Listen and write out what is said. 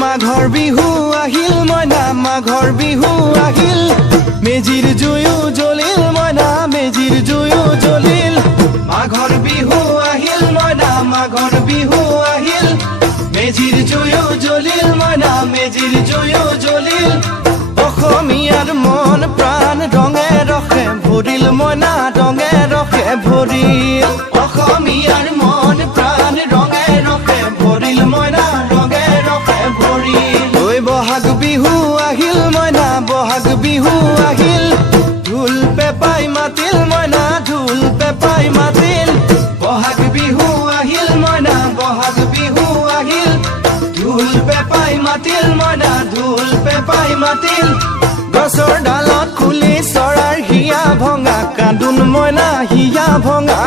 মাঘৰ বিহু আহিল মইনা মাঘৰ বিহু আহিল মেজিৰ জুয়ো জ্বলিল মইনা মেজিৰ জুয়ো জ্বলিল মাঘৰ বিহু আহিল মইনা মাঘৰ বিহু আহিল মেজিৰ জুয়ো জ্বলিল মইনা মেজিৰ জুয়ো জ্বলিল অসমীয়াৰ মন প্ৰাণ ৰঙে ৰখে ভৰিল মইনা ৰঙে ৰখে ভৰিল অসমীয়াৰ মন প্ৰাণ ৰঙে ৰখে ভৰিল মইনা ৰঙে ৰখে ভৰিল ঐ বহাগ বিহু আহিল মইনা বহাগ বিহু আহিল ঢোল পেপাই মাতিল মইনা ঢোল পেপাই মাতিল বহাগ বিহু আহিল মইনা বহাগ বিহু আহিল ঢোল পেপাই মাতিল মইনা ঢোল পেপাই মাতিল গছৰ ডালত খুলি চৰাৰ হিয়া ভঙা কান্দোন মইনা হিয়া ভঙা